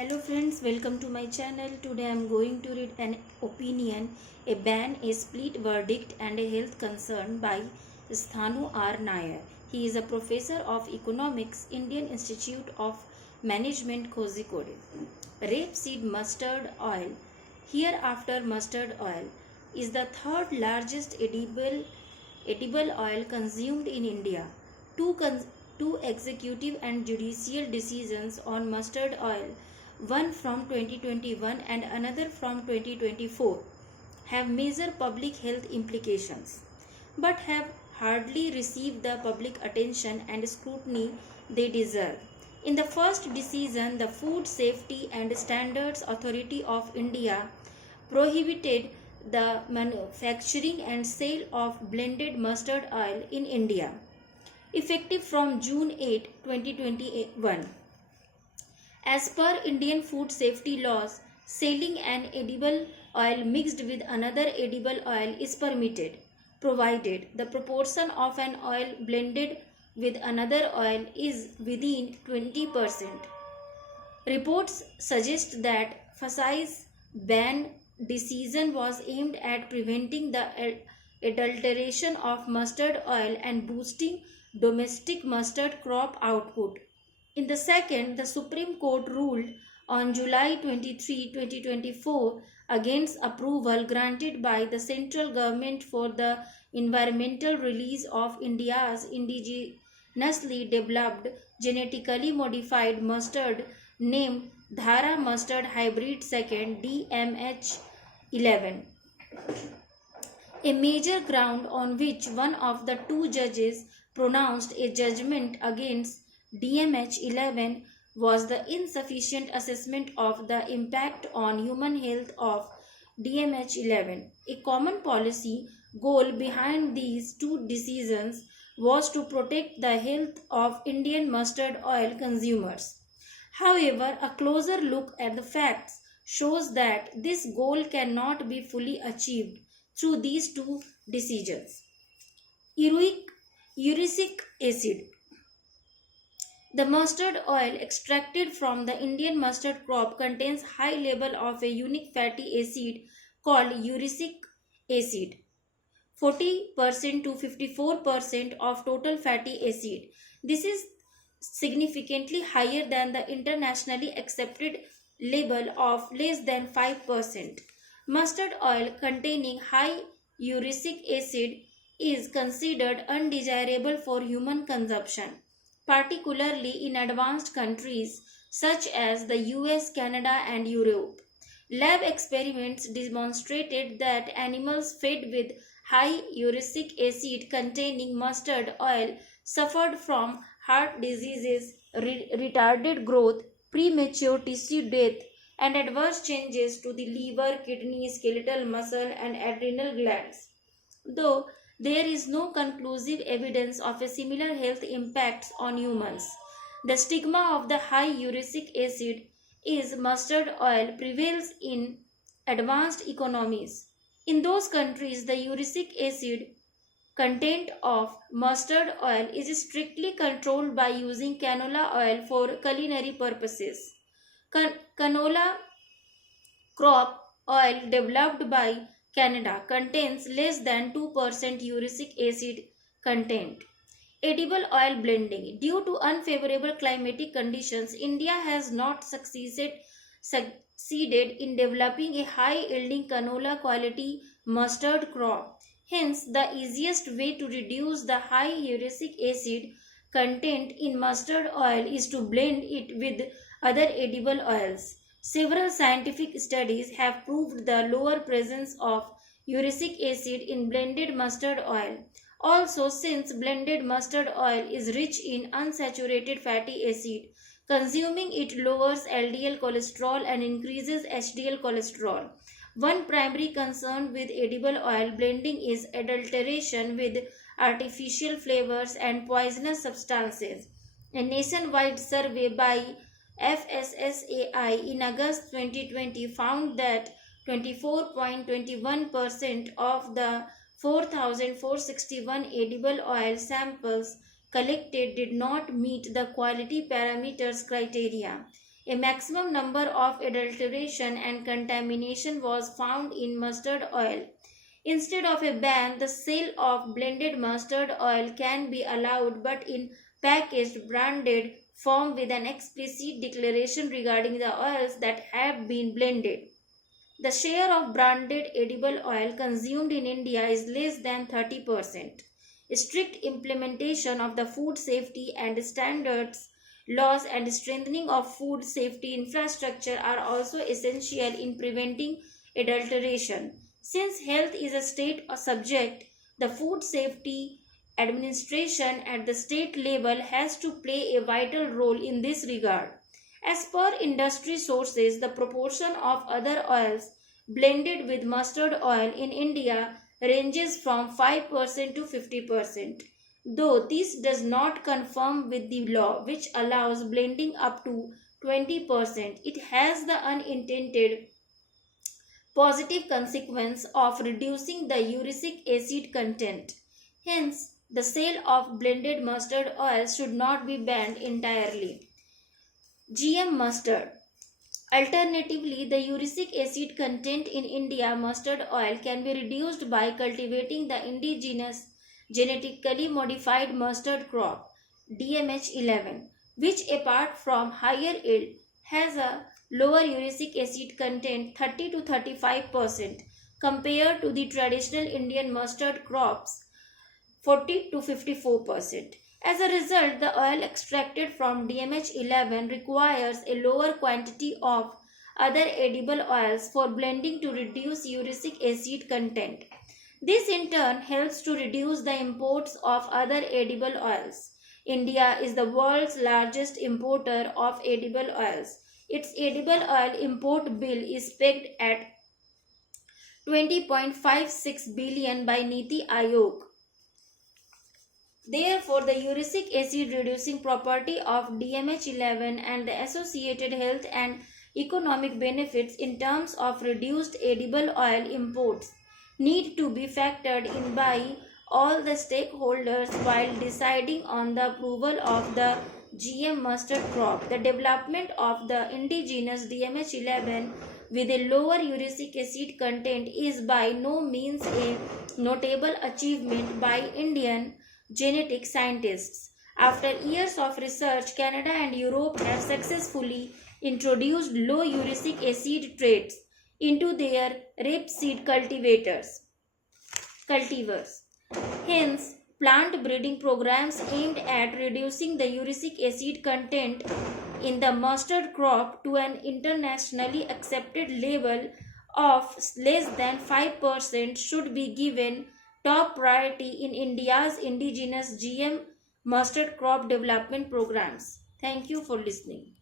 Hello friends, welcome to my channel. Today I am going to read an opinion, a ban, a split verdict and a health concern by Sthanu R. Nair. He is a professor of economics, Indian Institute of Management, Kozhikode. Rapeseed mustard oil, hereafter mustard oil, is the third largest edible oil consumed in India. Two executive and judicial decisions on mustard oil, one from 2021 and another from 2024, have major public health implications, but have hardly received the public attention and scrutiny they deserve. In the first decision, the Food Safety and Standards Authority of India prohibited the manufacturing and sale of blended mustard oil in India, effective from June 8, 2021. As per Indian food safety laws, selling an edible oil mixed with another edible oil is permitted, provided the proportion of an oil blended with another oil is within 20%. Reports suggest that FSI's ban decision was aimed at preventing the adulteration of mustard oil and boosting domestic mustard crop output. In the second, the Supreme Court ruled on July 23, 2024 against approval granted by the central government for the environmental release of India's indigenously developed genetically modified mustard named Dhara Mustard Hybrid 2nd DMH11, a major ground on which one of the two judges pronounced a judgment against DMH11 was the insufficient assessment of the impact on human health of DMH11. A common policy goal behind these two decisions was to protect the health of Indian mustard oil consumers. However, a closer look at the facts shows that this goal cannot be fully achieved through these two decisions. Erucic acid. The mustard oil extracted from the Indian mustard crop contains high level of a unique fatty acid called erucic acid, 40% to 54% of total fatty acid. This is significantly higher than the internationally accepted label of less than 5%. Mustard oil containing high erucic acid is considered undesirable for human consumption, particularly in advanced countries such as the US, Canada, and Europe. Lab experiments demonstrated that animals fed with high erucic acid containing mustard oil suffered from heart diseases, retarded growth, premature tissue death, and adverse changes to the liver, kidney, skeletal muscle, and adrenal glands. Though there is no conclusive evidence of a similar health impacts on humans, the stigma of the high erucic acid is mustard oil prevails in advanced economies. In those countries, the erucic acid content of mustard oil is strictly controlled by using canola oil for culinary purposes. Canola crop oil developed by Canada contains less than 2% erucic acid content. Edible oil blending. Due to unfavorable climatic conditions, India has not succeeded in developing a high-yielding canola quality mustard crop. Hence, the easiest way to reduce the high erucic acid content in mustard oil is to blend it with other edible oils. Several scientific studies have proved the lower presence of erucic acid in blended mustard oil. Also, since blended mustard oil is rich in unsaturated fatty acid, consuming it lowers LDL cholesterol and increases HDL cholesterol. One primary concern with edible oil blending is adulteration with artificial flavors and poisonous substances. A nationwide survey by FSSAI in August 2020 found that 24.21% of the 4,461 edible oil samples collected did not meet the quality parameters criteria. A maximum number of adulteration and contamination was found in mustard oil. Instead of a ban, the sale of blended mustard oil can be allowed, but in packaged branded form with an explicit declaration regarding the oils that have been blended. The share of branded edible oil consumed in India is less than 30%. Strict implementation of the food safety and standards laws and strengthening of food safety infrastructure are also essential in preventing adulteration. Since health is a state subject, the Food Safety Administration at the state level has to play a vital role in this regard. As per industry sources, the proportion of other oils blended with mustard oil in India ranges from 5% to 50%. Though this does not conform with the law, which allows blending up to 20%, it has the unintended positive consequence of reducing the uric acid content. Hence, the sale of blended mustard oil should not be banned entirely. GM mustard. Alternatively, the uric acid content in India mustard oil can be reduced by cultivating the indigenous genetically modified mustard crop DMH11, which apart from higher yield has a lower uric acid content 30 to 35% compared to the traditional Indian mustard crops 40 to 54%. As a result, the oil extracted from DMH11 requires a lower quantity of other edible oils for blending to reduce uric acid content. This in turn helps to reduce the imports of other edible oils. India is the world's largest importer of edible oils. Its edible oil import bill is pegged at 20.56 billion by Niti Aayog. Therefore, the uric acid reducing property of DMH11 and the associated health and economic benefits in terms of reduced edible oil imports need to be factored in by all the stakeholders while deciding on the approval of the GM mustard crop. The development of the indigenous DMH11 with a lower uric acid content is by no means a notable achievement by Indian genetic scientists. After years of research, Canada and Europe have successfully introduced low uric acid traits into their rapeseed cultivars. Hence, plant breeding programs aimed at reducing the uric acid content in the mustard crop to an internationally accepted level of less than 5% should be given top priority in India's indigenous GM mustard crop development programs. Thank you for listening.